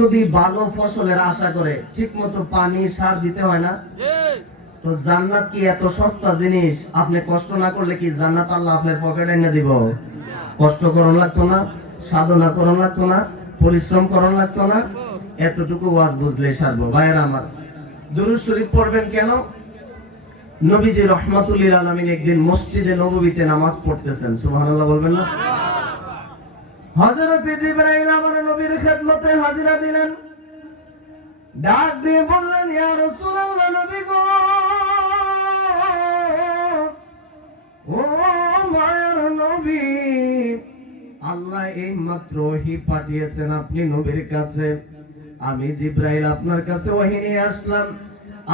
যদি ভালো ফসলের আশা করে ঠিকমতো পানি সার দিতে হয় না? তো জান্নাত কি এত সস্তা জিনিস? আপনি কষ্ট না করলে কি জান্নাত আল্লাহ আপনার পকেটে এনে দিব? কষ্ট করন লাগতো না, সাধনা করন লাগতো না, পরিশ্রম করন লাগতো না। এতটুকু ওয়াজ বুঝলে সারবো। ভাইয়েরা আমার, দুরূদ শরীফ পড়বেন কেন? নবীজি রাহমাতুল লিল আলামিন একদিন মসজিদে নববীতে নামাজ পড়তেছেন, সুবহানাল্লাহ বলবেন না? হযরত জিবরাইল আমার নবীর খেদমতে হাজিরা দিলেন। ডাক দিয়ে বললেন, ইয়া রাসূলুল্লাহ, নবী গো, ও মায়ের নবী, আল্লাহ এই মাত্র ওহী পাঠিয়েছেন আপনি নবীর কাছে। আমি জিবরাইল আপনার কাছে ওহী নিয়ে আসলাম।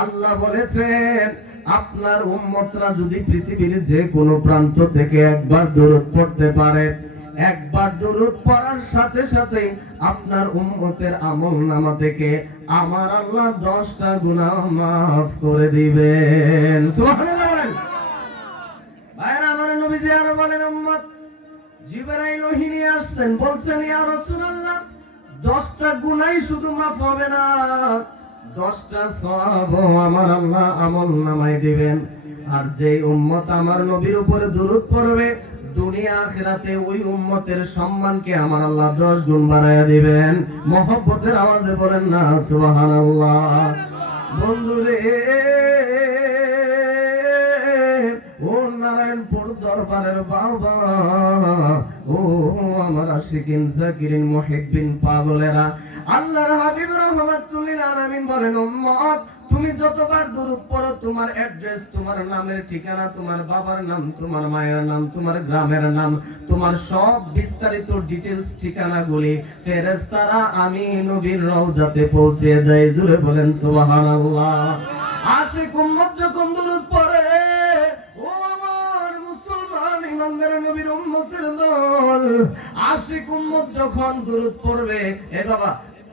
আল্লাহ বলেছেন, আপনার উম্মতরা যদি পৃথিবীর যে কোনো প্রান্ত থেকে একবার দরুদ পড়তে পারে, একবার দরুদ পড়ার সাথে সাথে আপনার উম্মতের আমলনামা থেকে আমার আল্লাহ 10টা গুনাহ মাফ করে দিবেন। সুবহানাল্লাহ বলেন। ভাইরা আমার, নবীজি আরো বলেন, উম্মত জিবরাইল ওহী নিয়ে আসছেন, বলছেন, ইয়া রাসূলুল্লাহ, 10টা গুনাহই শুধু মাফ হবে না, 10টা সওয়াবও আমার আল্লাহ আমলনামায় দিবেন। আর যেই উম্মত আমার নবীর উপরে দরুদ পড়বে, দুনিয়া আখিরাতে ওই উম্মতের সম্মানকে আমার আল্লাহ 10 গুণ বাড়ায়া দিবেন। মহব্বতের আওয়াজে বলেন না সুবহানাল্লাহ। বন্ধুরে, ও নারায়ণপুর দরবারের বাবা, ও আমার আশিকিন জাকিরিন মুহিব্বিন পাগলেরা, আল্লাহর হাবিব রাহমাতুল লিল আলামিন বলেন, উম্মত তুমি যতবার দরুদ পড়ো, তোমার অ্যাড্রেস, তোমার নামের ঠিকানা, তোমার বাবার নাম, তোমার মায়ের নাম, তোমার গ্রামের নাম, তোমার সব বিস্তারিত ডিটেইলস ঠিকানাগুলি ফেরেশতারা আমি নবীর রওজাতে পৌঁছে দেয়। জুড়ে বলেন সুবহানাল্লাহ। আশিক উম্মত যখন দরুদ পড়ে, ও আমার মুসলমান ইমানদার নবীর উম্মতের দল, আশিক উম্মত যখন দরুদ পড়বে, এ বাবা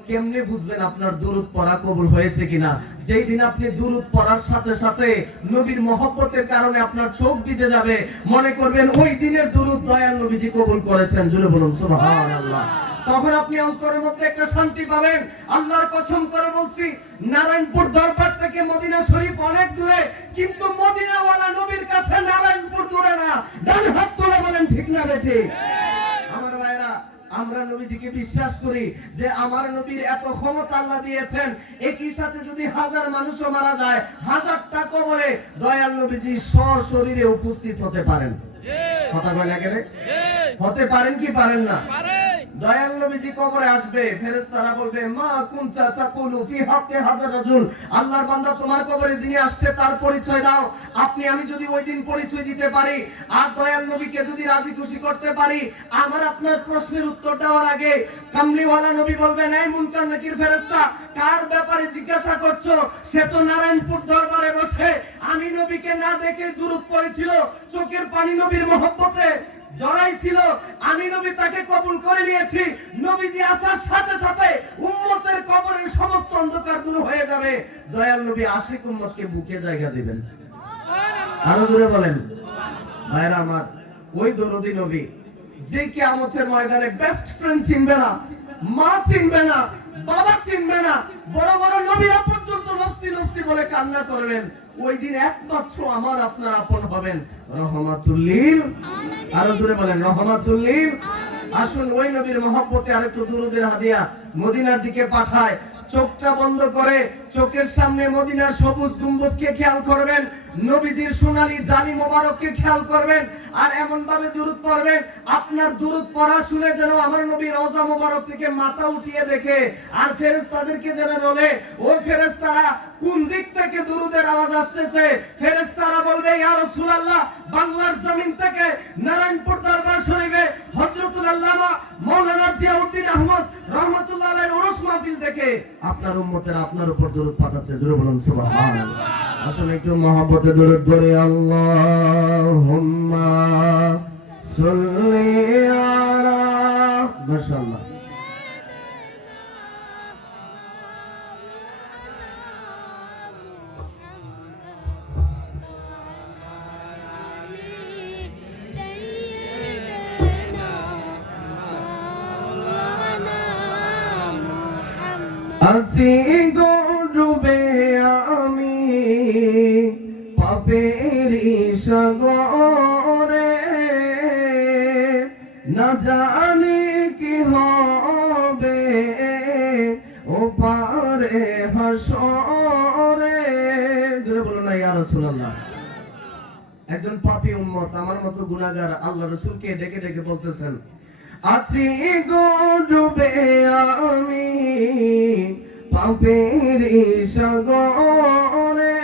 কেমনে বুঝবেন আপনার দরুদ পড়া কবুল হয়েছে কিনা? যেই দিন আপনি দরুদ পড়ার সাথে সাথে নবীর মহব্বতের কারণে আপনার চোখ ভিজে যাবে, মনে করবেন ওই দিনের দরুদ দয়াল নবীজি কবুল করেছেন। জোরে বলুন সুবহানাল্লাহ। তখন আপনি অন্তরের মধ্যে একটা শান্তি পাবেন। আল্লাহর কসম করে বলছি, নারায়ণপুর দরবার থেকে মদিনা শরীফ অনেক দূরে, কিন্তু মদিনাওয়ালা নবীর কাছে নারায়ণপুর দূরে না। ডান হাত তুলে বলেন ঠিক না বেঠিক? আমার ভাইরা, আমরা নবীজিকে বিশ্বাস করি যে আমার নবীর এত ক্ষমতা আল্লাহ দিয়েছেন, একই সাথে যদি 1000 মানুষও মারা যায়, 1000টা কবরে দয়াল নবীজি সশরীরে উপস্থিত হতে পারেন। কথা বলেন না কেন? হতে পারেন কি পারেন না? দয়াল নবীজি কবরে আসবে, ফেরেশতারা বলবে, মা কুনতা তাকুলু ফি হাক্কি হাযা রাজুল, আল্লাহর বান্দা তোমার কবরে যিনি আসছে তার পরিচয় দাও। আপনি আমি যদি ওই দিন পরিচয় দিতে পারি আর দয়াল নবীকে যদি রাজি খুশি করতে পারি, আমার আপনার প্রশ্নের উত্তর দেওয়ার আগে কামলিওয়ালা নবী বলবেন, এই মুনকার নাকির ফেরেশতা, কার ব্যাপারে জিজ্ঞাসা করছো? সে তো নারায়ণপুর দরবারে বসে আমি নবীকে না দেখে দরুদ পড়েছিল, চোখের পানি নবীর মহব্বতে জড়াইছিল, আমি নবী তাকে কবুল করে নিয়েছি। নবীজি আসার সাথে সাথে উম্মতের কবরের সমস্ত অন্ধকার দূর হয়ে যাবে। দয়াল নবী আশিক উম্মতকে বুকে জায়গা দিবেন। আরো জোরে বলেন। ভাইরা আমার, ওই দরদি নবী যে কিয়ামতের ময়দানে বেস্ট ফ্রেন্ড চিনবে না, মা চিনবে না, বাবা চিনবে না, বড় বড় নবীরা পর্যন্ত নফসি নফসি বলে কান্না করবেন, ওই দিন একমাত্র আমার আপনার আপন হবেন রহমাতুল লিল। আরো জোরে বলেন রহমাতুল লিল। আসুন ওই নবীর মহব্বতে আরেকটু দুরুদের হাদিয়া মদিনার দিকে পাঠায়। চোখটা বন্ধ করে চোখের সামনে মদিনার সবুজ গম্বুজকে খেয়াল করবেন, নবীজির সোনালী জালি মোবারককে খেয়াল করবেন, আর এমন ভাবে দুরুদ পড়বেন, আপনার দুরুদ পড়া শুনে যেন আমার নবী রওজা মোবারক থেকে মাথা উঠিয়ে দেখে, আর ফেরেশতাদেরকে যেন বলে, ও ফেরেশতারা কোন দিক থেকে দুরুদের আওয়াজ আসতেছে? ফেরেশতারা বলবে, ইয়া রাসূলুল্লাহ, বাংলার জমিন থেকে নারায়ণপুর দরবার শরীফে হযরতুল আল্লামা মাওলানা জিয়াউদ্দিন আহমদ রাহমাতুল্লাহ আলাইহির উরুস মাহফিল থেকে আপনার উম্মতের আপনার উপর দরুদ পাঠাচ্ছে। জোরে বলুন সুবহানাল্লাহ। আসলে একটু মহব্বতে দরুদ পড়ি। আল্লাহুম্মা সাল্লি আলা, মাশাআল্লাহ। আছি গো ডুবে আমি পাপের সাগরে, না জানি কি হবে ও পারে হাসরে। জোরে বলুন না ইয়া রাসূলুল্লাহ। একজন পাপী উম্মত আমার মতো গুনাহগার আল্লাহ রাসূলকে ডেকে ডেকে বলতেছেন, আছি গো ডুবে আমি পাপের সাগরে,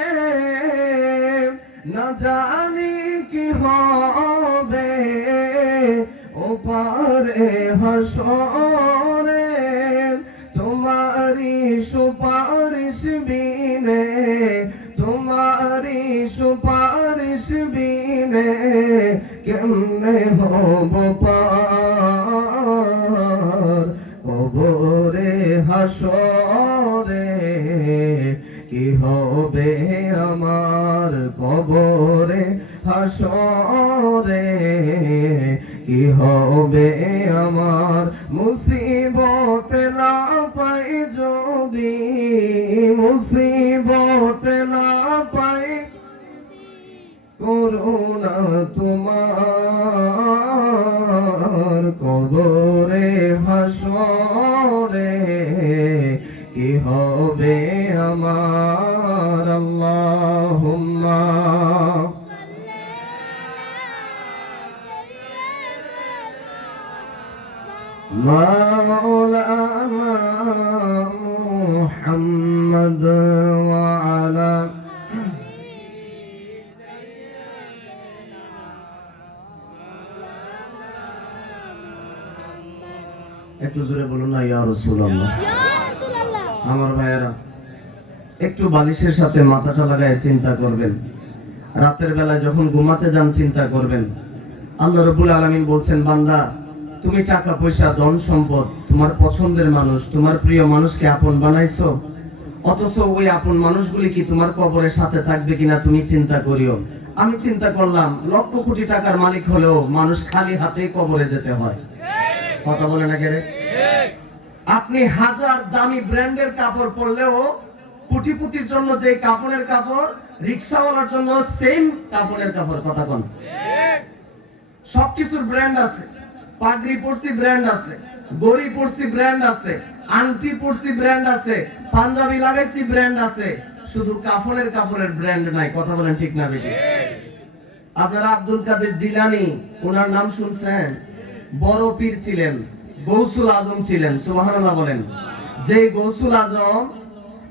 না জানি কি হবে ও পারে হাসরে। তোমারি সুপারিশ বিনে, তোমারি সুপারিশ বিনে কেমনে হব পার কবরে হাসরে। কি হবে আমার কবরে হাসরে, কি হবে আমার মুসিবত না পাই যদি, মুসিবত না পাই করুণা তোমার কবরে হাসরে। কি হবে আমার আল্লাহুম্মা মাওলানা মুহাম্মদ ওয়া আলা একটু জোরে বলুন না ইয়া রাসূলুল্লাহ। আমার ভাইয়েরা, একটু বালিশের সাথে মাথাটা লাগায় চিন্তা করবেন। রাতের বেলা যখন ঘুমাতে যান চিন্তা করবেন। আল্লাহ রাব্বুল আলামিন বলছেন, বান্দা তুমি টাকা পয়সা ধন সম্পদ তোমার পছন্দের মানুষ তোমার প্রিয় মানুষকে আপন বানাইছো, অথচ ওই আপন মানুষগুলি কি তোমার কবরের সাথে থাকবে কিনা তুমি চিন্তা করিও। আমি চিন্তা করলাম লক্ষ কোটি টাকার মালিক হলেও মানুষ খালি হাতে কবরে যেতে হয়। কথা বলে না কে? আপনি হাজার দামি ব্র্যান্ডের কাপড় পরলেও কোটিপতির জন্য যে কাপড়ের কাপড়, রিকশাওয়ালার জন্য সেম কাপড়ের কাপড়। কথা কোন? সবকিছুর ব্র্যান্ড আছে। পাগড়ি পরছি ব্র্যান্ড আছে, গড়ি পরছি ব্র্যান্ড আছে, আংটি পরছি ব্র্যান্ড আছে, পাঞ্জাবি লাগাইছি ব্র্যান্ড আছে, শুধু কাপড়ের ব্র্যান্ড নাই। কথা বলেন ঠিক না বেটি? আপনারা আব্দুল কাদের জিলানী ওনার নাম শুনছেন? বড় পীর ছিলেন, গৌসুল আজম ছিলেন। সুবহানাল্লাহ বলেন। যে গৌসুল আজম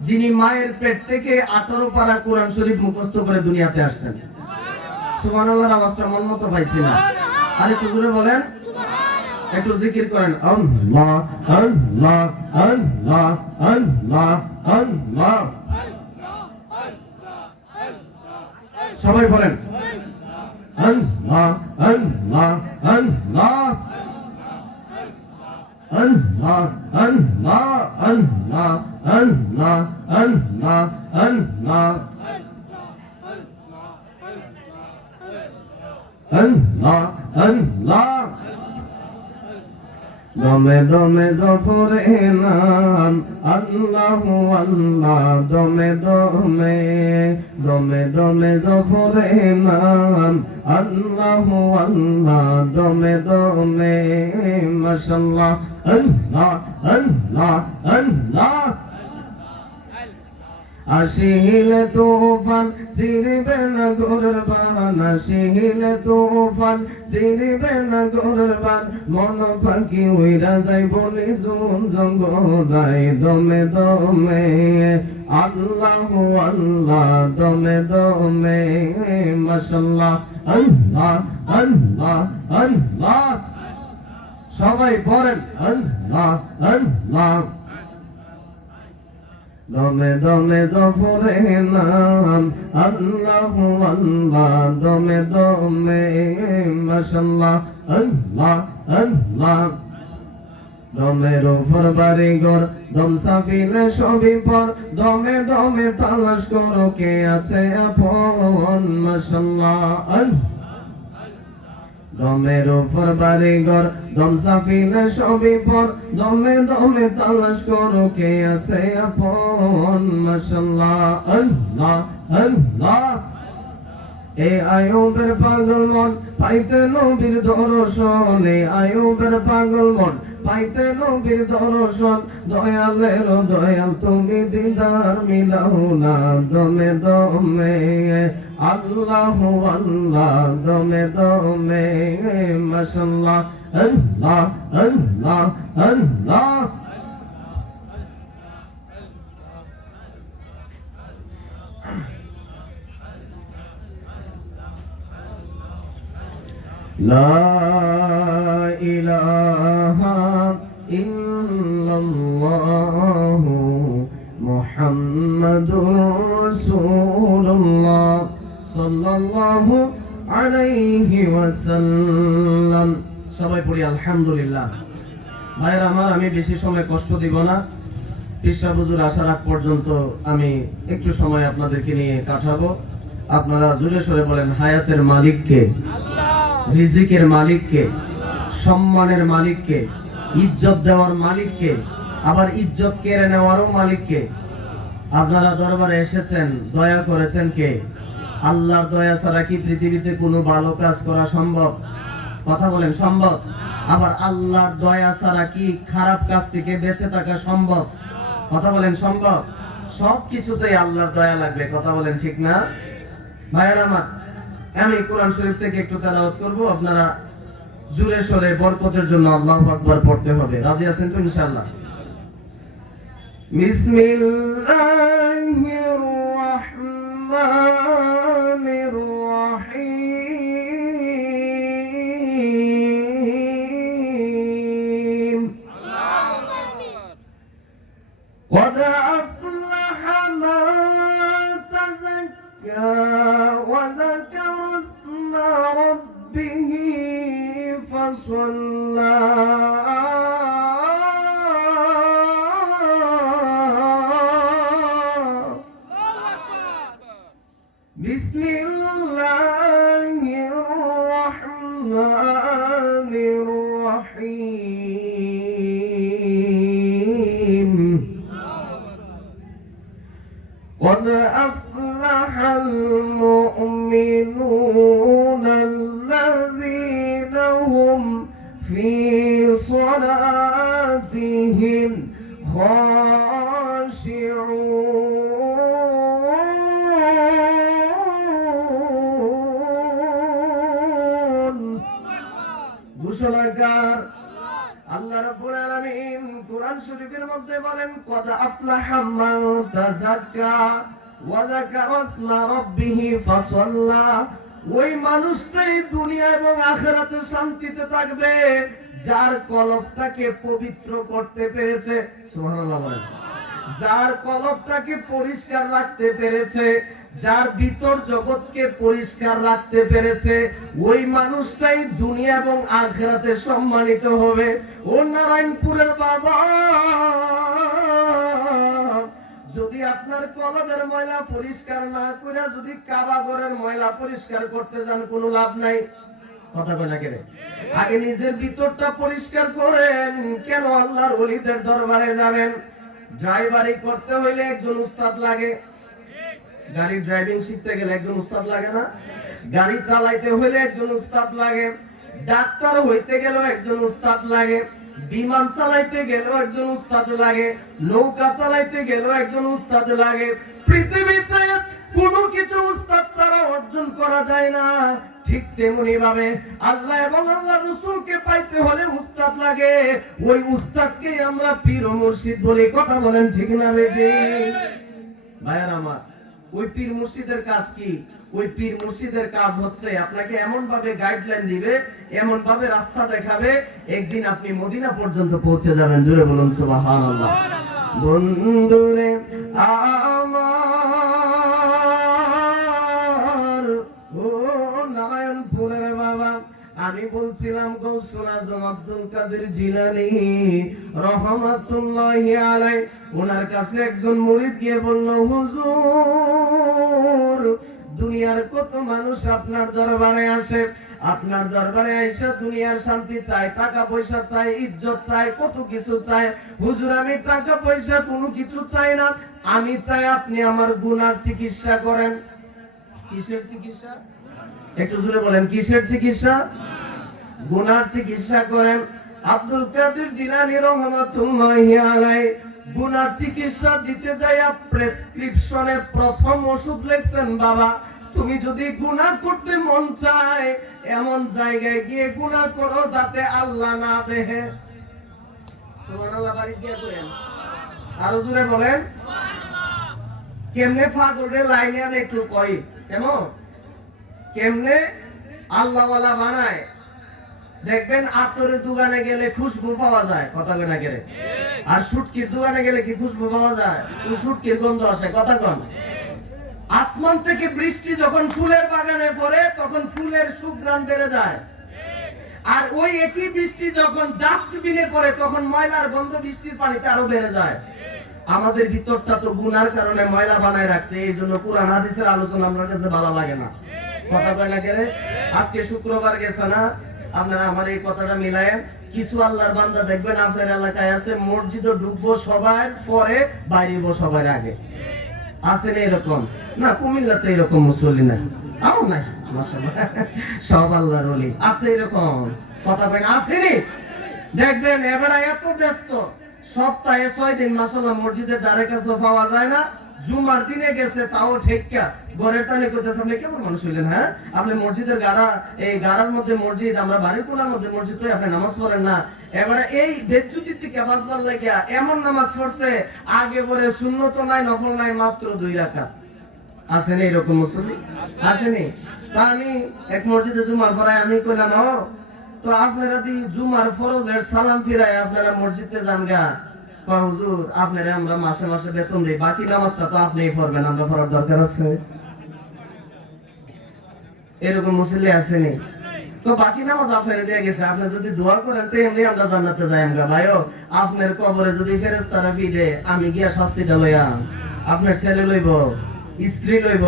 যিনি মায়ের পেট থেকে 18 পারা কোরআন শরীফ মুখস্থ করে দুনিয়াতে আসছেন। সুবহানাল্লাহর আওয়াজটা মন মতো পাইছি না, আরে একটু জোরে বলেন, একটু জিকির করেন। আল্লাহ আল্লাহ আল্লাহ আল্লাহ আল্লাহ, সবাই বলেন আল্লাহ আল্লাহ আল্লাহ আল্লাহ আল্লাহ আল্লাহ আল্লাহ আল্লাহ আল্লাহ আল্লাহ আল্লাহ। দমে দমে জফরে নাম আল্লাহ আল্লাহ, দমে দমে দমে দমে জফরে নাম আল্লাহ আল্লাহ, দমে দমে মাশাআল্লাহ আল্লাহ আল্লাহ আল্লাহ। আসিলে তুফান চিরবে না ঘোরের বান, আসিলে তুফান চিরবে না ঘোরের বান, মন পাখি উইরা যাইব নিঝুম জঙ্গলায়। দমে দমে আল্লাহ আল্লাহ, দমে দমে মাশাআল্লাহ আল্লাহ আল্লাহ আল্লাহ। সবাই পড়েন আল্লাহ আল্লাহ। দমে দমে জফরে নাম আল্লাহ আল্লাহ, দমে দমে মাশাআল্লাহ আল্লাহ আল্লাহ। দমের উপর বাড়িঘর দম সাফিনে সবই পর, দমে দমে তালাশ করো কে আছে আপন মাশাআল্লাহ। দমের উপর বাড়িঘর দম সাফিনা সবই পর দমে দমে তালাশ করো কে আছে আপন মাশাআল্লাহ আল্লাহ আল্লাহ এ আয়ুবের পাগল মন পাইতে নবীর দর্শন এ আয়ুবের পাগল মন পাইতে নবীর দর্শন দয়ালের দয়াল তুমি দিদার মিলাও না দমে দমে আল্লাহু আল্লাহ দমে দমে মাশাআল্লাহ আল্লাহ আল্লাহ আল্লাহ লা ইলাহা ইল্লাল্লাহ মুহাম্মাদুর রাসূলুল্লাহ সাল্লাল্লাহু আলাইহি ওয়াসাল্লাম। সবাই পড়ি আলহামদুলিল্লাহ। ভাইরা আমার, আমি বেশি সময় কষ্ট দিব না। পিসা হুজুর আসার আগ পর্যন্ত আমি একটু সময় আপনাদেরকে নিয়ে কাটাবো। আপনারা জোরে সরে বলেন, হায়াতের মালিক কে? রিজিকের মালিক কে? সম্মানের মালিক কে? ইজ্জত দেওয়ার মালিক কে? আবার ইজ্জত কেড়ে নেওয়ারও মালিক কে? আপনারা দরবারে এসেছেন, দয়া করেছেন কে? আল্লাহর দয়া ছাড়া কি পৃথিবীতে কোনো ভালো কাজ করা সম্ভব? কথা বলেন, সম্ভব? আবার আল্লাহর দয়া ছাড়া কি খারাপ কাজ থেকে বেঁচে থাকা সম্ভব? কথা বলেন, সম্ভব? সব কিছুতেই আল্লাহর দয়া লাগবে। কথা বলেন, ঠিক না? ভাইয়েরা আমার, আমি কোরআন শরীফ থেকে একটু তেলাওয়াত করব। আপনারা জোরে সরে বরকতের জন্য আল্লাহু আকবার পড়তে হবে। রাজি আছেন তো ইনশাআল্লাহ? বিসমিল্লাহির রাহমানির রাহিম। আল্লাহু আকবার। قد أفلح من تزكى وذكر اسم ربه فصلى بسم الله الرحمن الرحيم قد أفلح المؤمنون الذين هم في صلاتهم خاشعون ঘোষণাকার আল্লাহ রাব্বুল আলামিন কোরআন শরীফের মধ্যে বলেন, কদ আফলাহা মান তাযাক্কা ওয়া যাকারা ইসমা রাব্বিহি ফাসাল্লা। ওই মানুষটাই দুনিয়া এবং আখিরাতে শান্তিতে থাকবে যার কলবটাকে পবিত্র করতে পেরেছে। সুবহানাল্লাহ বলেন। যার কলবটাকে পরিষ্কার রাখতে পেরেছে, যার ভিতর জগৎকে পরিষ্কার রাখতে পেরেছে, ওই মানুষটাই দুনিয়া এবং আখিরাতে সম্মানিত হবে। ও নারায়ণপুরের বাবা, যদি আপনার কলবের ময়লা পরিষ্কার না করে যদি কাবা ঘরের ময়লা পরিষ্কার করতে যান, কোনো লাভ নাই। কথা কয় না কেন? আগে নিজের ভিতরটা পরিষ্কার করেন। কেন আল্লাহর ওলিদের দরবারে যাবেন? ড্রাইভারি করতে হইলে একজন উস্তাদ লাগে। গাড়ি ড্রাইভিং শিখতে গেলে একজন উস্তাদ লাগে না? গাড়ি চালাইতে হইলে একজন উস্তাদ লাগে। ডাক্তার হইতে গেলেও একজন উস্তাদ লাগে। বিমান চালাইতে গেলেও একজন উস্তাদ লাগে। নৌকা চালাইতে গেলেও একজন উস্তাদ লাগে। পৃথিবীতে কোনো কিছু উস্তাদ ছাড়া অর্জন করা যায় না। ঠিক তেমনি ভাবে আল্লাহ এবং আল্লাহ রাসূলকে পাইতে হলে উস্তাদ লাগে। ওই উস্তাদকে আমরা পীর ও মুর্শিদ বলি। কথা বলেন, ঠিক না বেটি? ভাইয়ার আমার, ওই পীর মুর্শিদের কাজ কি? ওই পীর মুর্শিদের কাজ হচ্ছে আপনাকে এমন ভাবে গাইডলাইন দিবে, এমন ভাবে রাস্তা দেখাবে, একদিন আপনি মদিনা পর্যন্ত পৌঁছে যাবেন। জোরে বলুন সুবহানাল্লাহ। বন্ধুরে আমার, ও নারায়ণপুরের বাবা, আমি বলছি বলছিলাম গৌসুল আজম আব্দুল কাদের জিলানী রাহমাতুল্লাহি আলাইহি, ওনার কাছে একজন মুরিদ গিয়ে বলল, হুজুর দুনিয়ার কত মানুষ আপনার দরবারে আসে, আপনার দরবারে আইসা দুনিয়ার শান্তি চায়, টাকা পয়সা চায়, ইজ্জত চায়, কত কিছু চায়। হুজুর আমি টাকা পয়সা কোনো কিছু চাই না, আমি চাই আপনি আমার গুনার চিকিৎসা করেন। কিসের চিকিৎসা? একটু জোরে বলেন, কিসের চিকিৎসা? গুনার চিকিৎসা করেন। আব্দুল কাদের জিলানী রাহমাতুল্লাহি আলাইহি গুনার চিকিৎসা দিতে যাইয়া প্রেসক্রিপশনে প্রথম ওষুধ লিখছেন, বাবা তুমি যদি গুনাহ করতে মন চায় এমন জায়গায় গিয়ে গুনাহ করো যাতে আল্লাহ না দেখে। সুবহানাল্লাহ, বাড়ি গিয়ে করেন, আরো জোরে বলেন সুবহানাল্লাহ। কেমনে ফাগলের লাইনে আনে একটু কই, কেমন কেমনে আল্লাহ ওয়ালা বানায়। দেখবেন আতরের দোকানে গেলে খুশবু পাওয়া যায়, কথা কয় না গেলে। আর শুটকির দোকানে গেলে কি খুশবু পাওয়া যায়? শুটকির গন্ধ আসে, কথা কন। আসমান থেকে বৃষ্টি যখন ফুলের বাগানে পড়ে তখন ফুলের সুঘ্রাণ বেড়ে যায়। আর ওই একই বৃষ্টি যখন ডাস্টবিনে পড়ে তখন ময়লার গন্ধ বৃষ্টির পানিতে আরো বেড়ে যায়। আমাদের ভিতরটা তো গুনার কারণে ময়লা বানায় রাখছে, এই জন্য কোরআন হাদিসের আলোচনা আমার কাছে ভালো লাগে না, কথা কয় না গেলে। আজকে শুক্রবার গেছে না, আপনারা আমার এই কথাটা মিলায়েন। কিছু আল্লাহর বান্দা দেখবেন আপনার এলাকায় আছে, মসজিদে ঢুকবো সবার পরে বাইরেবো সবার আগে, আছে না এরকম? না, কুমিল্লাতে এরকম মুসল্লি নাই, আমার নাই মাশাআল্লাহ, সব আল্লাহর ওলি আছে এরকম, কথা বলেন আসেনি? দেখবেন এবারে এত ব্যস্ত, সপ্তাহে 6 দিন মাশাআল্লাহ মসজিদের ধারে কাছে পাওয়া যায় না। জুমার দিনে গেছে তাও ঠিককা ঘরের টানে করতেছে। আপনি কেমন মানুষ হইলেন? হ্যাঁ, আপনি মসজিদের গাড়া, এই গাড়ার মধ্যে মসজিদ, আমরা বাড়ির কোনার মধ্যে মসজিদ, তো আপনি নামাজ পড়েন না। এবারে এই বেজ্জুতির থেকে বাঁচবার লাগিয়া এমন নামাজ পড়ছে, আগে পরে সুন্নত নাই, নফল নাই, মাত্র 2 রাকাত। আসেনি এরকম মুসল্লি? আসেনি? তা আমি এক মসজিদে জুমার পড়ায় আমি কইলাম, ও তো আপনারা দি জুমার ফরজের সালাম ফিরায় আপনারা মসজিদে যান গা। হুজুর আপনারা আমরা মাসে মাসে বেতন দেই, বাকি নামাজটা তো আপনিই পড়বেন, আমরা পড়ার দরকার আছে? এরকম মুসল্লি আসেনি? তো বাকি নামাজ আপনারা দিয়ে গেছে, আপনি যদি দোয়া করেন তো এমনি আমরা জান্নাতে যাই। আমগা ভাইও আপনার কবরে যদি ফেরেশতারা ফিরে, আমি গিয়া শাস্তিটা লইয়া, আপনার ছেলে লইব, স্ত্রী লইব,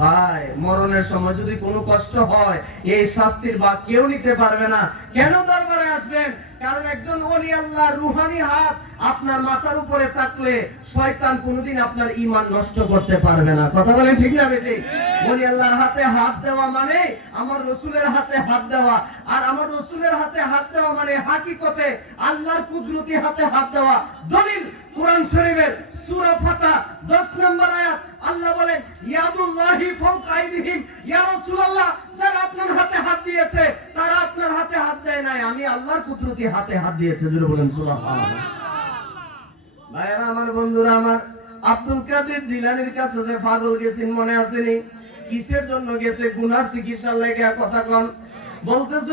ভাই মরণের সময় যদি কোনো কষ্ট হয় এই শাস্তির ভাগ কেউ নিতে পারবে না। কেন দরবারে আসবেন? কারণ একজন ওলি আল্লাহর রূহানি হাত আপনার মাথার উপরে থাকলে শয়তান কোনোদিন আপনার ঈমান নষ্ট করতে পারবে না, কথা বলেন ঠিক না বেটি? ওলি আল্লাহর হাতে হাত দেওয়া মানে আমার রাসূলের হাতে হাত দেওয়া, আর আমার রাসূলের হাতে হাত দেওয়া মানে হাকিকতে আল্লাহর কুদরতি হাতে হাত দেওয়া। দলিল কোরআন শরীফের সূরা ফাতিহা 10 নম্বর আয়াত, আল্লাহ বলেন ইয়াদুল্লাহি ফাওকা আইদিহিম, ইয়া রাসূলুল্লাহ যারা আপনার হাতে হাত দিয়েছে তারা আপনার হাতে হাত দেয় নাই, আমি আল্লাহর কুদরতি হাতে হাত দিয়েছে। জোরে বলেন সুবহানাল্লাহ। ভাইরা আমার, বন্ধুরা আমার, আব্দুল কাদের জিলানীর কাছে যে পাগল গেছেন মনে আছেনি? কিসের জন্য গেছে? গুনার চিকিৎসার লাগা, কথা কন। বলতেছে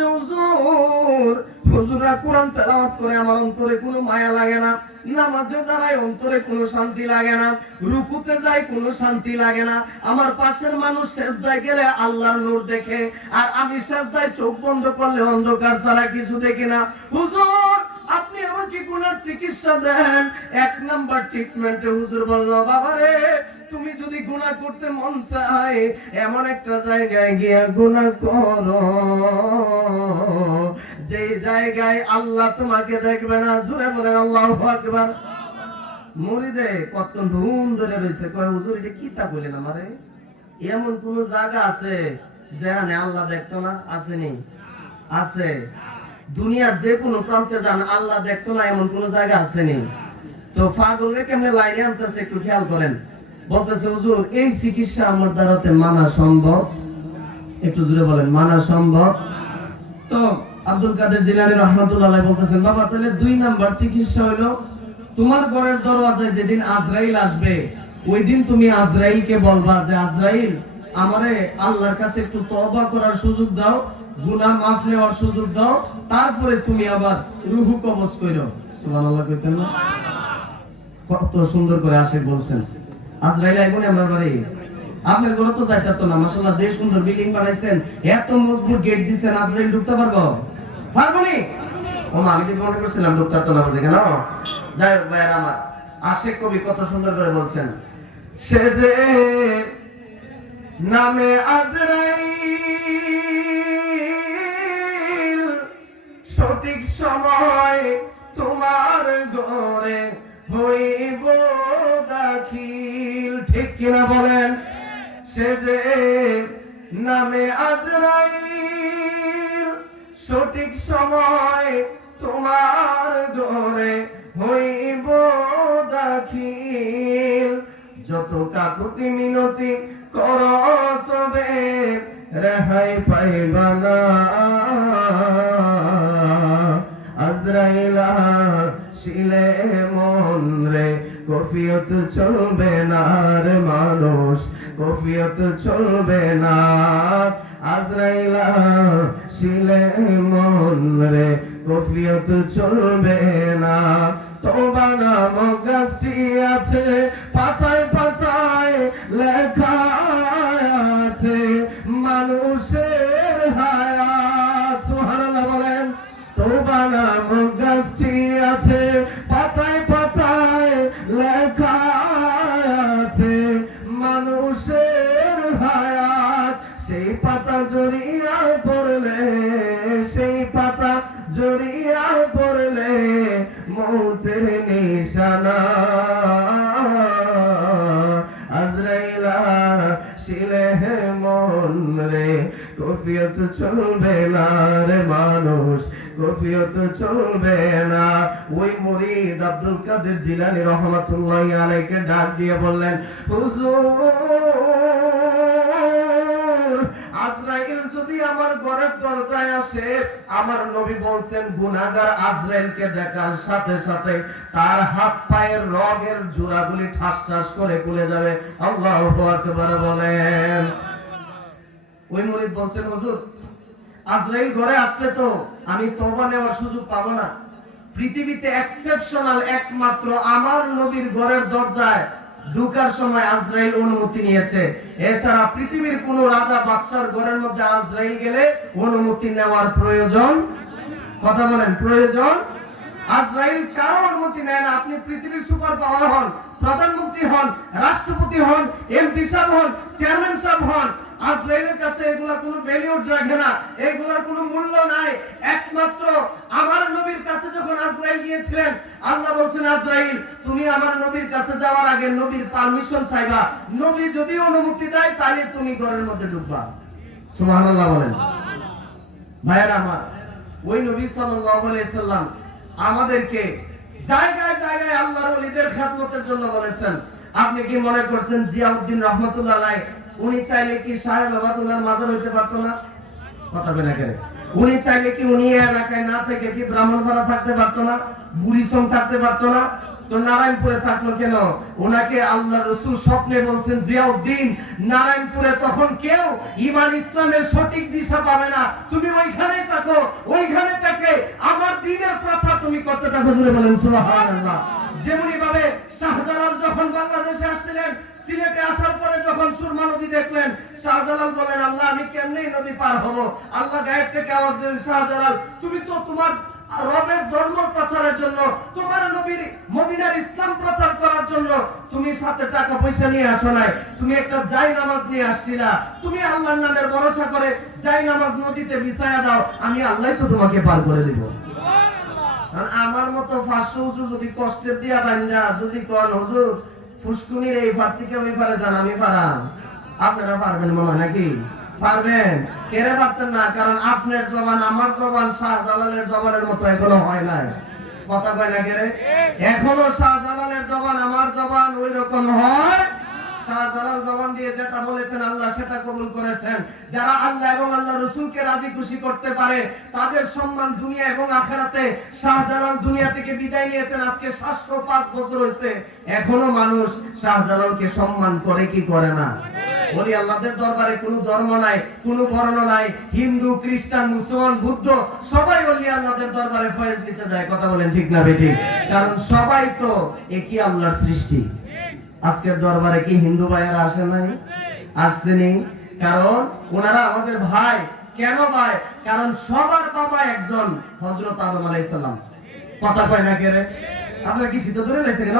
হুজুররা কোরআন তেলাওয়াত করে আমার অন্তরে কোনো মায়া লাগে না, নামাজে দাঁড়ায় অন্তরে কোনো শান্তি লাগে না, রুকুতে যায় কোনো শান্তি লাগে না, আমার পাশের মানুষ সেজদায় গেলে আল্লাহর নূর দেখে, আর আমি সেজদায় চোখ বন্ধ করলে অন্ধকার ছাড়া কিছু দেখি না। হুজুর আপনি আমাকে গুনার চিকিৎসা দেন। 1 নাম্বার ট্রিটমেন্টে হুজুর বলল, বাবারে তুমি যদি গুনাহ করতে মন চায় এমন একটা জায়গায় গিয়া গুনাহ করো যে জায়গায় আল্লাহ তোমাকে দেখবে না। জোরে বলেন আল্লাহু আকবার। মুরিদে কত ধুম ধরে রইছে, কয় হুজুর এটা কি তা বলেন আমারে? এমন কোন জায়গা আছে যেখানে আল্লাহ দেখতো না? আসেনি? আছে। দুনিয়ার যে কোনো প্রান্তে যান আল্লাহ দেখতো না এমন কোন জায়গা আসেনি? তো পাগলরে কেমনে লাইনে আনতেছে একটু খেয়াল করেন। বলতেছে হুজুর এই চিকিৎসা আমার দ্বারাতে মানা সম্ভব? একটু জোরে বলেন, মানা সম্ভব? তো আব্দুল কাদের জিলানী রাহমাতুল্লাহ আলাইহি বলতেছেন, বাবা তাহলে 2 নাম্বার চিকিৎসা হলো তোমার ঘরের দরওয়াজায় যেদিন আজরাইল আসবে ওই দিন তুমি আজরাইলকে বলবা যে আজরাইল আমারে আল্লাহর কাছে একটু তওবা করার সুযোগ দাও, গুনাহ মাফ নেওয়ার সুযোগ দাও, তারপরে তুমি আবার রূহ কবজ কইরো। সুবহানাল্লাহ কইতেন না? কত সুন্দর করে আসে বলছেন। আজরাইল আইবনে আমরা বাড়ি, আপনার ঘরে তো যাইতে তো না, মাশাআল্লাহ যে সুন্দর বিল্ডিং বানাইছেন, এত মজবুত গেট দিবেন, আজরাইল ঢুকতে পারবো? পারবনি? ও মা, আমি তো মনে করছিলাম ডক্টর তো না বুঝে কেন। যাই হোক ভাইয়েরা আমার, আশিক কবি কত সুন্দর করে বলছেন, সে যে নামে আজরাইল সঠিক সময় তোমার ঘরে হইব দাখিল। ঠিক কিনা বলেন? সে যে নামে আজরাইল সঠিক সময় তোমার ঘরে হইব দাখিল। যত কাকুতি মিনতি কর তবে রেহাই পাইবা না। আজরাইলা শিলে মন রে কফিয়ত চলবে না রে মানুষ, কফিয়ত চলবে না। আজরাইলা শিলে মন রে কফিয়ত চলবে না। তোবা নামক গাছটি আছে পাতায় পাতায় লেখা আছে মানুষের হায়াত। সুবহানাল্লাহ বলেন। তোবা নামক গাছটি আছে পাতায় পাতায় লেখা আছে মানুষের হায়াত। সেই পাতা জড়িয়া পড়লে, সেই পাতা জড়িয়া পড়লে মৌতের নিশানা। আজরাইলা শিলে মন রে কফিয়ত চলবে না রে মানুষ, কফিয়ত চলবে না। ওই মুরিদ আব্দুল কাদের জিলানী রহমাতুল্লাহি আলাইহিকে ডাক দিয়ে বললেন, হুজুর আজরাইল যদি আমার ঘরের দরজায় আসে, আমার নবী বলছেন গুনাহগার আজরাইলকে দেখার সাথে সাথে তার হাত পায়ের রগের জোড়াগুলি ঠাস ঠাস করে খুলে যাবে। আল্লাহু আকবার বলেন। ওই মুরিদ বলছেন, হুজুর আজরাইল ঘরে আসলে তো আমি তওবা নেওয়ার সুযোগ পাবো না। পৃথিবীতে এক্সেপশনাল একমাত্র আমার নবীর ঘরের দরজায় ঢোকার সময় আজরাইল অনুমতি নিয়েছে। এছাড়া পৃথিবীর কোন রাজা বাদশার ঘরের মধ্যে আজরাইল গেলে অনুমতি নেওয়ার প্রয়োজন, কথা বলেন, প্রয়োজন। আজরাইল কারো অনুমতি নেয় না। আপনি পৃথিবীর সুপার পাওয়ার হন, প্রধানমন্ত্রী হন, রাষ্ট্রপতি হন, এমপি সাহেব হন, চেয়ারম্যান সাহেব হন, আজরাইলের কাছে এগুলা কোনো ভ্যালু রাখে না, এগুলার কোনো মূল্য নাই। একমাত্র আমার নবীর কাছে যখন আজরাইল গিয়েছিলেন, আল্লাহ বলছেন আজরাইল তুমি আমার নবীর কাছে যাওয়ার আগে নবীর পারমিশন চাইবা। নবী যদি অনুমতি দেয় তাহলে তুমি ঘরের মধ্যে ঢুকবা। সুবহানাল্লাহ বলেন। ভাইরা আমার, ওই নবী সাল্লাল্লাহু আলাইহি সাল্লাম আমাদেরকে জায়গায় জায়গায় আল্লাহর ওলিদের খেদমতের জন্য বলেছেন। আপনি কি মনে করছেন জিয়াউদ্দিন রহমাতুল্লাহ আলাইহি উনি চাইলে কি সাহেব আবাদুল্লাহর মাজার হইতে পারতো না? কথা বলে না কেন? উনি চাইলে কি উনি এলাকায় না থেকে কি ব্রাহ্মণপাড়া থাকতে পারতো না? বুড়িসং থাকতে পারতো না? তো নারায়ণপুরে থাকলো কেন? ওনাকে আল্লাহর রাসূল স্বপ্নে বলছেন জিয়াউদ্দিন নারায়ণপুরে তখন কেউ ঈমান ইসলামের সঠিক দিশা পাবে না, তুমি ওইখানেই থাকো, ওইখানে থেকে আমার দ্বীনের প্রচার তুমি করতে থাকো। জোরে বলেন সুবহানাল্লাহ। যেমনি ভাবে শাহজালাল যখন বাংলাদেশে আসছিলেন, সিলেটে আসার পরে যখন সুরমা নদী দেখলেন, শাহজালাল বলেন আল্লাহ আমি কেমনে নদী পার হব? আল্লাহ গায়েব থেকে আওয়াজ দিলেন, শাহজালাল তুমি তো তোমার রবের ধর্ম প্রচারের জন্য, তোমার নবীর মদিনার ইসলাম প্রচার করার জন্য তুমি সাথে টাকা পয়সা নিয়ে আসো নাই, তুমি একটা জায় নামাজ নিয়ে আসছিলা। তুমি আল্লাহর নামের ভরসা করে জায় নামাজ নদীতে বিছায়া দাও, আমি আল্লাহই তো তোমাকে পার করে দিব। আমার মতো 500 হুজুর যদি কষ্টের দিয়া বান্দা যদি কোন হুজুর ফুসকুনির এই পার থেকে ওই পারে যান, আমি পারাম, আপনারা পারবেন মনে হয় নাকি? পারবেন? কেরে পারতেন না? কারণ আপনার জবান আমার জবান শাহজালালের জবানের মতো এখনো হয় নাই। কথা কয় না কেরে? এখনো শাহজালালের জবান আমার জবান ওই রকম হয়। শাহজালাল জবান দিয়ে যেটা বলেছেন আল্লাহ সেটা কবুল করেছেন। যারা আল্লাহ এবং আল্লাহ রাসূলকে রাজি খুশি করতে পারে তাদের সম্মান দুনিয়া এবং আখিরাতে। শাহজালাল দুনিয়া থেকে বিদায় নিয়েছেন আজকে 705 বছর হয়েছে, এখনো মানুষ শাহজালালকে সম্মান করে কি করে না? বলি আল্লাহদের দরবারে কোনো ধর্ম নাই, কোনো বর্ণ নাই, হিন্দু খ্রিস্টান মুসলমান বৌদ্ধ সবাই বলি আল্লাহদের দরবারে ফয়েজ দিতে যায়। কথা বলেন ঠিক না বেটি? কারণ সবাই তো একই আল্লাহর সৃষ্টি। আজকের দরবারে কি হিন্দু ভাইয়েরা আসে নাই? আসছেনি? কারণ ওনারা আমাদের ভাই। কেন ভাই? কারণ সবার বাবা একজন, হযরত আদম আলাইহিস সালাম। কথা কয় না কে রে? আপনারা কি শীত ধরে লেছে কেন?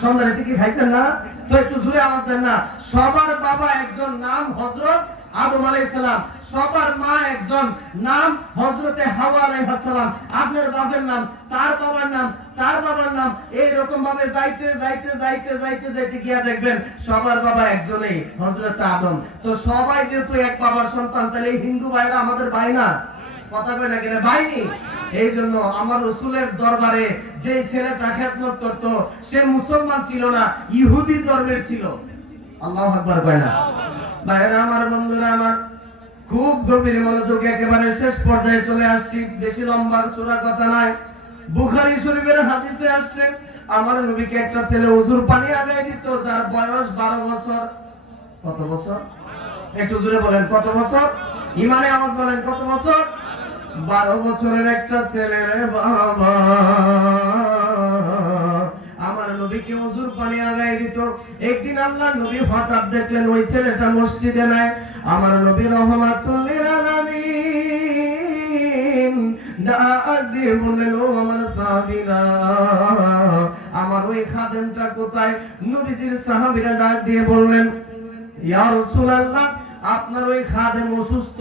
সন্ধ্যা রাতে কি খাইছেন না? তো একটু জোরে আওয়াজ দেন না। সবার বাবা একজন, নাম হযরত আদম আলাইহিস সালাম। সবার মা একজন, নাম হযরতে হাওয়া আলাইহিস সালাম। আপনার বাবার নাম, তার বাবার নাম, তার বাবার নাম, এই রকম ভাবে যাইতে যাইতে যাইতে যাইতে যাইতে গিয়া দেখবেন সবার বাবা একজনই, হযরত আদম। তো সবাই যেহেতু এক বাবার সন্তান, তাহলে এই হিন্দু ভাইরা আমাদের ভাই না? কথা কয় না কেন? ভাইনি। এই জন্য আমার রাসূলের দরবারে যে ছেলেটা খেদমত করত, সে মুসলমান ছিল না, ইহুদি ধর্মের ছিল। আল্লাহু আকবার কয় না? ভাইরা আমার, বন্ধুরা আমার, খুব গভীর মনোযোগ, একেবারে শেষ পর্যায়ে চলে আসছি। বেশি লম্বা চূড়া কথা নাই। বুখারী শরীফের হাদিসে আসছে, আমার নবীকে একটা ছেলে ওযুর পানি আগায় দিত, যার বয়স 12 বছর। কত বছর? একটু জোরে বলেন, কত বছর? ইমানে আওয়াজ বলেন, কত বছর? 12 বছরের একটা ছেলে রে বাবা, আমার নবীকে ওযুর পানি আগায় দিত। একদিন আল্লাহর নবী হঠাৎ দেখলেন ওই ছেলেটা মসজিদে নাই। আমার নবী রাহমাতুল লিল আলামিন ডাক দিয়ে বললেন, ও আমার সাহাবীরা, আমার ওই খাদেমটা কোথায়? নবীজির সাহাবীরা ডাক দিয়ে বললেন, ইয়া রাসূলুল্লাহ, আপনার ওই খাদেম অসুস্থ,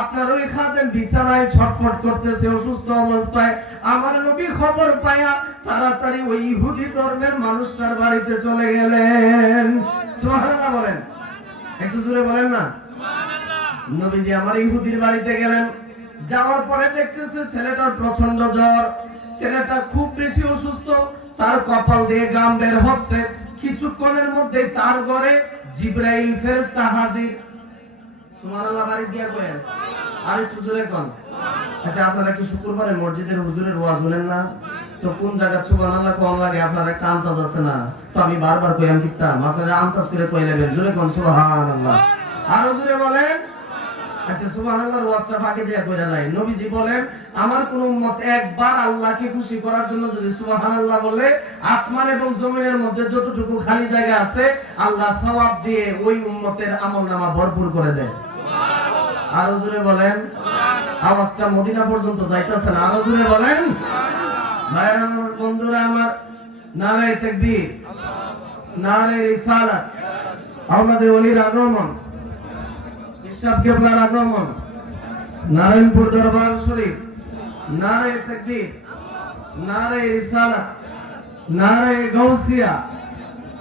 আপনার ওই খাদেম বিছানায় ছটফট করতেছে অসুস্থ অবস্থায়। আমার নবী খবর পায়া তাড়াতাড়ি ওই ইহুদি ধর্মের মানুষটার বাড়িতে চলে গেলেন। সুবহানাল্লাহ বলেন, একটু জোরে বলেন না সুবহানাল্লাহ। নবীজি আমার ইহুদির বাড়িতে গেলেন। যাওয়ার পরে দেখতেছে ছেলেটার প্রচন্ড জ্বর, ছেলেটা খুব বেশি অসুস্থ, তার কপাল দিয়ে গাম বের হচ্ছে। কিছুক্ষণের মধ্যে তার ঘরে জিবরাইল ফেরেশতা হাজির। সুবহানাল্লাহ বাড়ি দিয়া কয়েন, আর একটু জোরে কোন। আচ্ছা, আপনারা কি শুক্রবারে মসজিদের হুজুরের ওয়াজ শুনেন না? তো কোন জায়গা সুবহানাল্লাহ কোন লাগে আপনার একটা আন্দাজ আছে না? তো আমি বারবার কইলাম কিতাম, আপনারা আন্দাজ করে কই নেবেন। জোরে কোন সুবহানাল্লাহ, আর জোরে বলেন। আচ্ছা, সুবহানাল্লাহর ওয়াজটা ফাঁকি দিয়া কইরা নাই। নবীজি বলেন, আমার কোন উম্মত একবার আল্লাহকে খুশি করার জন্য যদি সুবহানাল্লাহ বলে, আসমান এবং জমিনের মধ্যে যতটুকু খালি জায়গা আছে আল্লাহ সওয়াব দিয়ে ওই উম্মতের আমলনামা ভরপুর করে দেয়। সুবহানাল্লাহ, আর জোরে বলেন সুবহানাল্লাহ। আওয়াজটা মদিনা পর্যন্ত যাইতাছে না, আর জোরে বলেন সুবহানাল্লাহ। ভাইরা আমার, বন্ধুরা আমার, নারায়ে তাকবীর, নারায়ে রিসালাত, আমাদের ওলির আগমন, ইসলাম কিবলার আগমন, নারায়ণপুর দরবার শরীফ, নারায়ে তাকবীর, নারায়ে রিসালাত, নারায়ে গাউসিয়া,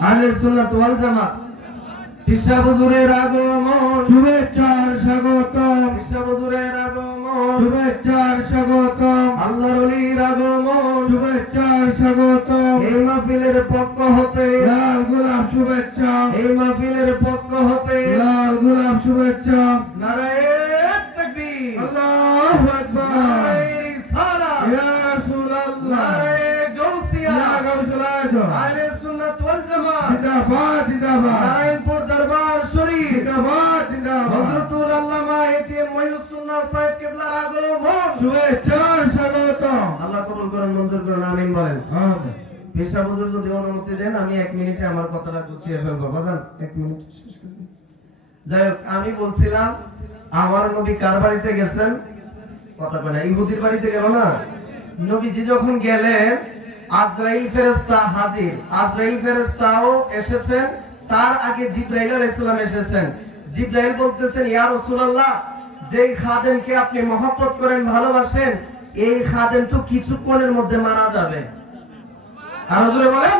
আহলে সুন্নাত ওয়াল জামাত, পিসা হুজুরের আগমন, শুভেচ্ছার স্বাগতম, পিসা হুজুরের আগমন, শুভেচ্ছার স্বাগতম, আল্লাহর ওলির আগমন, শুভেচ্ছার স্বাগতম। এই মাহফিলের পক্ষ হতে লাল গোলাপ শুভেচ্ছা, এই মাহফিলের পক্ষ হতে লাল গোলাপ শুভেচ্ছা। নারায়ে তাকবীর, আল্লাহু আকবার, নারায়ে রিসালাত, ইয়া রাসূলুল্লাহ, নারায়ে গাউসিয়া, ইয়া গাউসুল আজম, আহলে সুন্নাত ওয়াল জামাত, জিন্দাবাদ জিন্দাবাদ, নারায়ণপুর দরবার শরীফ, জিন্দাবাদ জিন্দাবাদ, হযরতুল আল্লামা এটিএম মহিউস সুন্নাহ সাহেব কিবলার আগমন, শুভেচ্ছার স্বাগতম। আল্লাহ কবুল করুন, মঞ্জুর করুন, আমিন বলেন। আমিন। পেশা হুজুর যদি অনুমতি দেন, আমি 1 মিনিটে আমার কথাটা গুছিয়ে ফেলবো। বাজান 1 মিনিট শেষ করে দিন। যাই হোক, আমি বলছিলাম আমার নবী কার বাড়িতে গেছেন? কথা কয় না, ইহুদির বাড়িতে গেল না? নবীজি যখন গেলেন, আজরাইল ফেরেশতা হাজির। আজরাইল ফেরেশতাও এসেছেন, তার আগে জিবরাইল আলাইহিস সালাম এসেছেন। জিবরাইল বলতেছেন, ইয়া রাসূলুল্লাহ, যেই খাদেমকে আপনি মহব্বত করেন, ভালোবাসেন, এই খাদেম তো কিছুক্ষণের মধ্যে মারা যাবে। আর হুজুরে বলেন,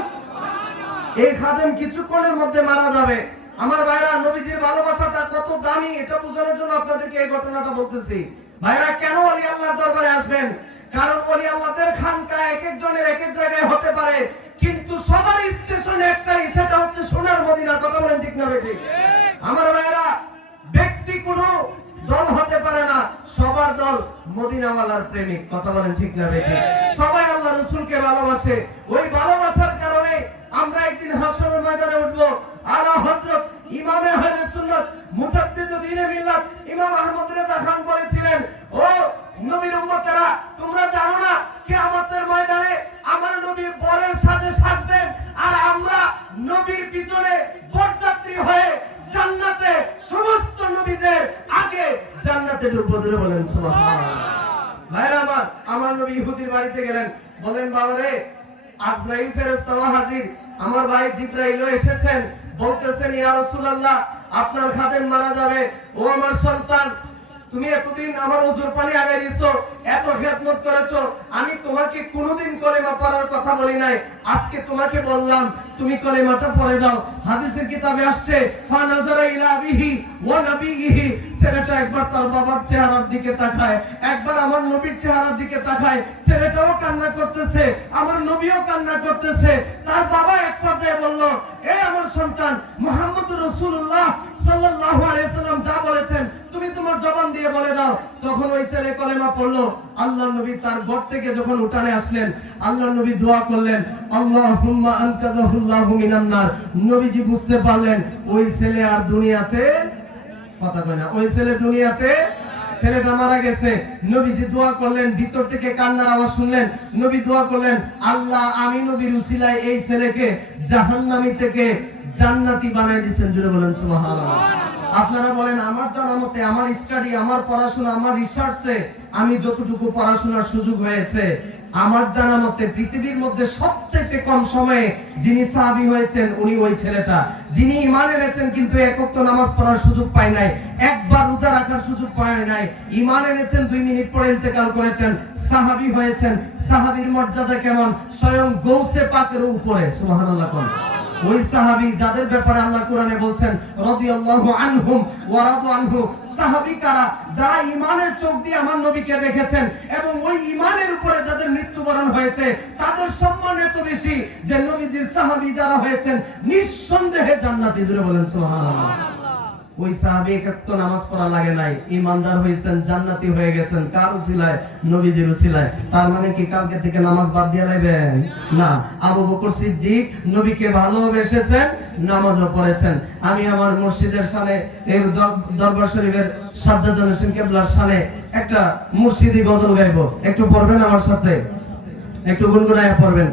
এই খাদেম কিছুক্ষণের মধ্যে মারা যাবে। আমার ভাইরা, নবীজির ভালোবাসাটা কত দামি এটা বোঝানোর জন্য আপনাদেরকে এই ঘটনাটা বলতেছি। ভাইরা, কেন ওলি আল্লাহর দরবারে আসবেন? কারণ ওলি আল্লাহদের খানকা এক একজনের এক এক জায়গায় হতে পারে, কিন্তু সবার স্টেশনে একটাই, সেটা হচ্ছে সোনার মদিনা। কথা বলেন ঠিক না বেঠিক? আমার ভাইরা, ব্যক্তি কোনো দল হতে পারে না, সবার দল মদিনাওয়ালার প্রেমিক। কথা বলেন ঠিক না বেঠিক? সবাই আল্লাহ রাসূলকে ভালোবাসে। ওই ভালোবাসার কারণে আমরা একদিন হাশরের ময়দানে উঠবো। আলা হযরত ইমামে আহলে সুন্নাত মুজাদ্দিদুদ্দিনে মিল্লাত ইমাম আহমদ রেজা খান বলেছিলেন, ও নবীর উম্মতেরা, তোমরা জানো না কিয়ামতের ময়দানে আমার নবী বরের সাজে সাজবেন, আর আমরা নবীর পিছনে বরযাত্রী হয়ে জান্নাতে সমস্ত নবীদের আগে জান্নাতে জান্নাতে ঢুকবো। জোরে বলেন সুবহানাল্লাহ। ভাইরা আমার নবী ইহুদির বাড়িতে গেলেন, বলেন বাবা রে, আজরাইল ফেরেশতাও হাজির, আমার ভাই জিবরাইলও এসেছেন, বলতেছেন ইয়া রাসূলুল্লাহ আপনার খাদেম মারা যাবে। ও আমার সন্তান, তুমি এতদিন আমার ওজুর পানি আগাই দিছো, এত খেদমত করেছো, আমি তোমাকে কোনোদিন কলেমা পড়ার কথা বলি নাই, আজকে তোমাকে বললাম তুমি কলেমাটা পড়ে দাও। হাদিসের কিতাবে আসছে ফানাজারা ইলা আবিহি ওয়া নবিহি, ছেলেটা একবার তার বাবার চেহারার দিকে তাকায়, একবার আমার নবীর চেহারার দিকে তাকায়, ছেলেটাও কান্না করতেছে, আমার নবীও কান্না করতেছে। তার বাবা এক পর্যায়ে বলল, এ আমার সন্তান, মুহাম্মদুর রাসূলুল্লাহ সাল্লাল্লাহু আলাইহি সাল্লাম যা বলেছেন তুমি তোমার জবান দিয়ে বলে দাও। তখন ওই ছেলে কলেমা পড়লো। আল্লাহর নবী তার ঘর থেকে যখন উঠানে আসলেন, আল্লাহর নবী দোয়া করলেন, আল্লাহুম্মা আনকাযাহুল্লাহু মিনান নার। নবীজি বুঝতে পারলেন ওই ছেলে আর দুনিয়াতে, কথা কয় না, ওই ছেলে দুনিয়াতে, ছেলেটা মারা গেছে। নবীজি দোয়া করলেন, ভিতর থেকে কান্নার আওয়াজ শুনলেন। নবী দোয়া করলেন, আল্লাহ আমি নবীর উসিলায় এই ছেলেকে জাহান্নামী থেকে জান্নাতি বানায় দিয়েছেন। জুড়ে বলেন সুবহানাল্লাহ। আপনারা বলেন আমার জানা মতে, আমার স্টাডি, আমার পড়াশোনা, আমার রিসার্চে আমি যতটুকু পড়াশোনার সুযোগ হয়েছে, আমার জানা মতে পৃথিবীর মধ্যে সবচেয়ে কম সময়ে যিনি সাহাবী হয়েছেন উনি ওই ছেলেটা, যিনি ঈমান এনেছেন কিন্তু এক ওয়াক্ত নামাজ পড়ার সুযোগ পায় নাই, একবার রোজা রাখার সুযোগ পায় নাই, ঈমান এনেছেন 2 মিনিট পরে ইন্তেকাল করেছেন, সাহাবী হয়েছেন। সাহাবীর মর্যাদা কেমন? স্বয়ং গৌসে পাকের উপরে। সুবহানাল্লাহ। কোন ওই সাহাবী যাদের ব্যাপারে আল্লাহ কোরআনে বলছেন রাদিয়াল্লাহু আনহুম ওয়া রাদু আনহু, সাহাবী কারা? যারা ঈমানের চোখ দিয়ে আমার নবীকে দেখেছেন এবং ওই ঈমানের উপরে যাদের মৃত্যুবরণ হয়েছে, তাদের সম্মান এত বেশি যে নবীজির সাহাবী যারা হয়েছেন নিঃসন্দেহে জান্নাতি। জোরে বলেন সুবহানাল্লাহ। ওই সাহাবী একটু নামাজ পড়া লাগে নাই, ঈমানদার হয়েছেন, জান্নাতি হয়ে গেছেন। কার উসিলায়? নবীজির উসিলায়। তার মানে কি কালকে থেকে নামাজ বাদ দিয়ে লাইবেন? না। আবু বকর সিদ্দিক নবীকে ভালোবেসেছেন, নামাজও পড়েছেন। আমি আমার মসজিদের সামনে, এই দরবার শরীফের সাজ্জাদুল হোসেন কিবলার সামনে একটা মুর্শিদি গজল গাইবো, একটু পড়বেন আমার সাথে, একটু গুনগুনায় পড়বেন।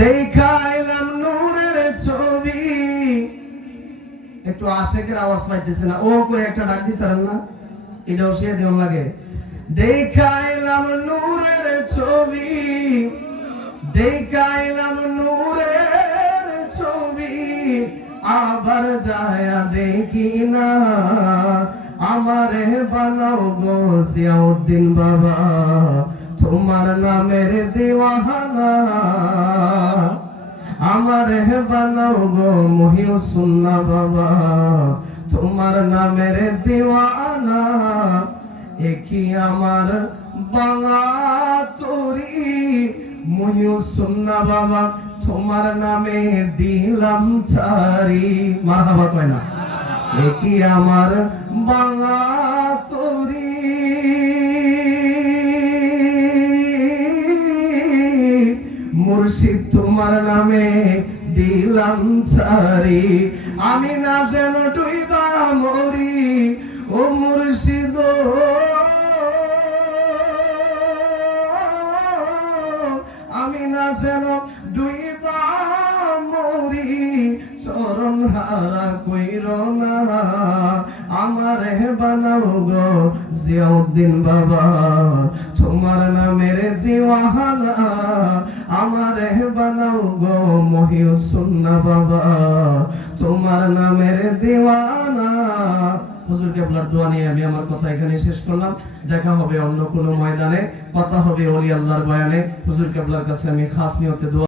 দেখাইলাম নূরের ছবি, একটু আশেকের আওয়াজ পাইতেছে না, ও কই একটা ডাক দিতারেন না, এটাও সে দেওয়ান লাগে। দেখাইলাম নূরের ছবি, দেখাইলাম নূরের ছবি, আবার যায়া দেখি না, আমারে বানাও গো জিয়াউদ্দিন বাবা, তোমার নামের দিওয়ানা, আমারে বানাও গো মহিউসুন্নাহ বাবা, তোমার নামের দিওয়ানা, একই আমার বাঙা তরি, মহিউসুন্নাহ বাবা, তোমার নামে দিলাম ছাড়ি। মারহাবা কয় না? একই আমার বাঙা তরি, মুর্শিদ তোমার নামে দিলাম ছাড়ি, আমি না যেন ডুইবা মরি, ও মুর্শিদ আমি না যেন ডুইবা মরি, চরণ হারা কইর না, আমারে বানাও গো জিয়াউদ্দিন বাবা, তোমার নামের দিওয়ানা, আমারে বানাও গো মহিউসুন্নাহ বাবা, তোমার নামের দিওয়ানা। হুজুর কেবলার দোয়া নিয়ে আমি আমার কথা এখানে শেষ করলাম। দেখা হবে অন্য কোনো ময়দানে, কথা হবে ওলি আল্লাহর বয়ানে। হুজুর কেবলার কাছে আমি খাস নিয়তে দোয়া